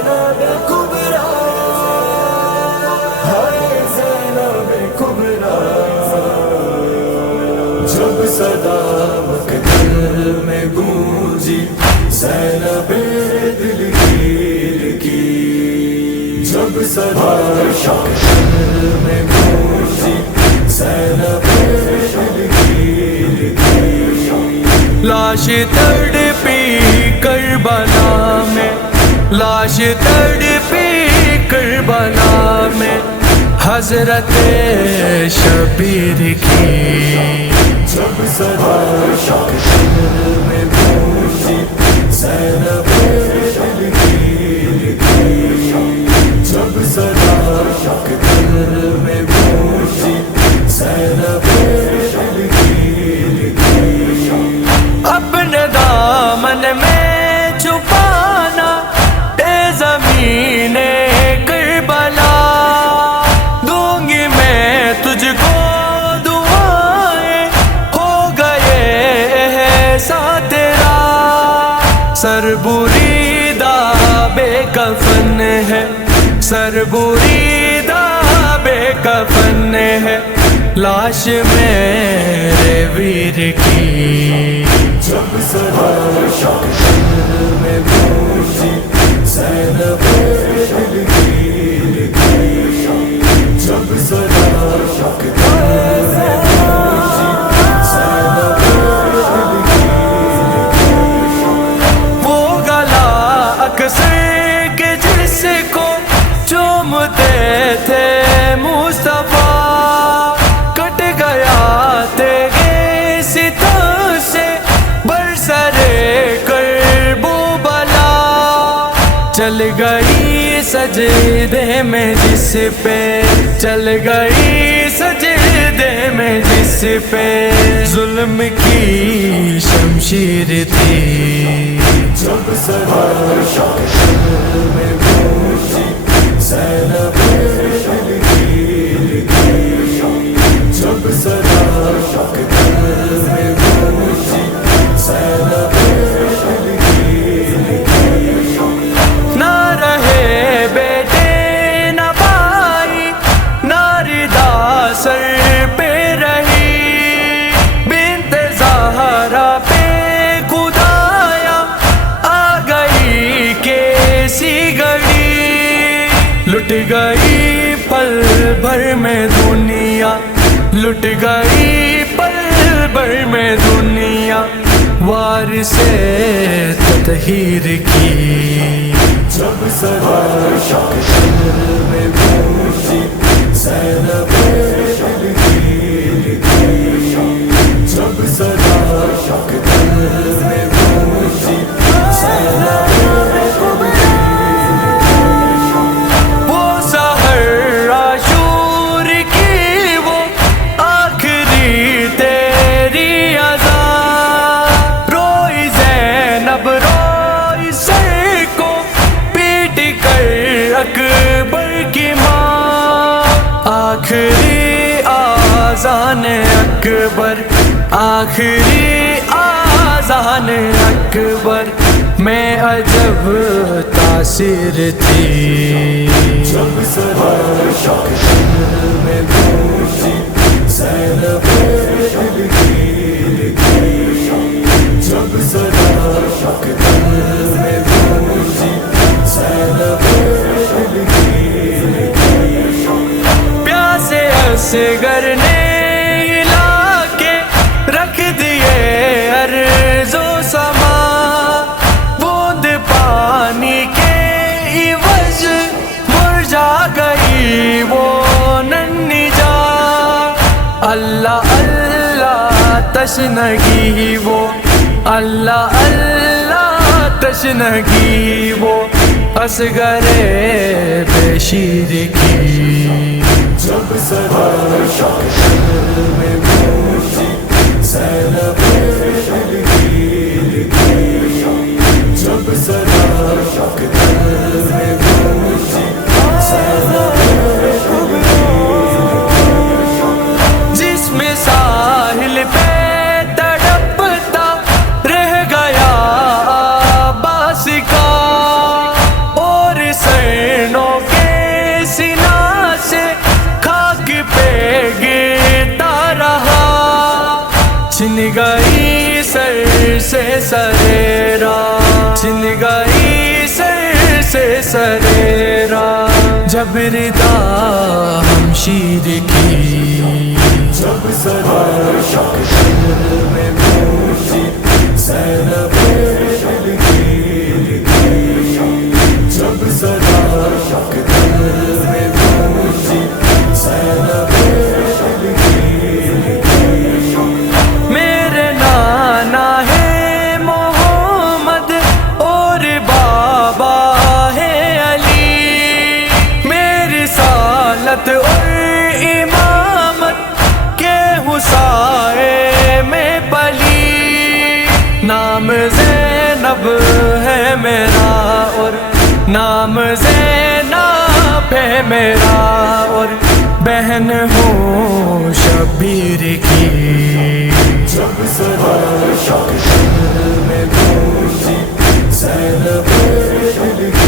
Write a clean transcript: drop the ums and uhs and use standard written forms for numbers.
زینب کبریٰ، ہائے زینب کبریٰ، جب صدا مقتل میں گونجی زینب دلگیر کی، جب صدا مقتل میں گونجی زینب دلگیر کی، لاش تڑپی کربلا میں، لاش تڑپی کربلا میں حضرت شبیر کی، جب صدا مقتل میں گونجی زینب دلگیر کی، جب صدا مقتل میں گونجی زینب دلگیر کی، اپنے دامن میں چھپانا اے زمین کربلا، دوں گی میں تجھ کو دعائیں، ہو گئے احسان تیرا، سر بریدہ بے کفن ہے، سر بریدہ بے کفن ہے لاش میرے ویر کی، جب صدا مقتل میں گونجی زینب دلگیر کی، جب صدا مقتل میں گونجی زینب دلگیر کی، وہ گلا اکثر کے جس کو چومتے تھے مصطفیٰ، کٹ گیا تیرے ستم سے برسرے کرب و بلا، چل گئی سجدے میں جس پہ، چل گئی سجدے میں جس پہ ظلم کی شمشیر تھی، جب صدا مقتل میں گونجی زینب دلگیر کی، جب صدا مقتل میں گونجی زینب دلگیر کی، نہ رہے بیٹے نہ بھائی، نہ ردا سر پہ رہی، بنت زہرا پہ خدایا آ گئی کیسی گھڑی، لٹ گئی پل بھر میں دنیا، لٹ گئی پل بھر میں دنیا وارث تطہیر کی، جب صدا مقتل میں گونجی زینب دلگیر کی، جب صدا مقتل میں گونجی زینب اکبر کی ماں، آخری آذان اکبر، آخری آذان اکبر میں عجب تاثیر تھی، جب صدا مقتل میں گونجی زینب دلگیر کی، جب صدا مقتل میں گونجی زینب دلگیر کی، پیاسے اصغر نے ہلا کے رکھ دیے ارض و سما، بوند پانی کے عوض مرجھا گئی وہ ننھی جان، اللہ اللہ تشنگی وہ، اللہ اللہ تشنگی وہ اصغر بے شیر کی، جب صدا مقتل میں گونجی زینب دلگیر کی، جب صدا مقتل میں گونجی زینب دلگیر کی، جس میں ساحل پہ تڑپتا رہ گیا عباس کا، اور گئی سر سے سریرا، چھن گئی سر سے سریرا، جب ردا ہمشیر کی، جب ذرا شک دل میں گونجی زینب دل کی، جب ذرا شک دل میں گونجی زینب دل کی، میرے نانا ہے محمد اور بابا ہے علی، میری رسالت اور امامت کے سائے میں پلی، نام زینب ہے میرا اور نام زینب ہے میرا، اور بہن ہوں شبیر کی، جب ذرا شک دل میں گونجی زینب دل کی۔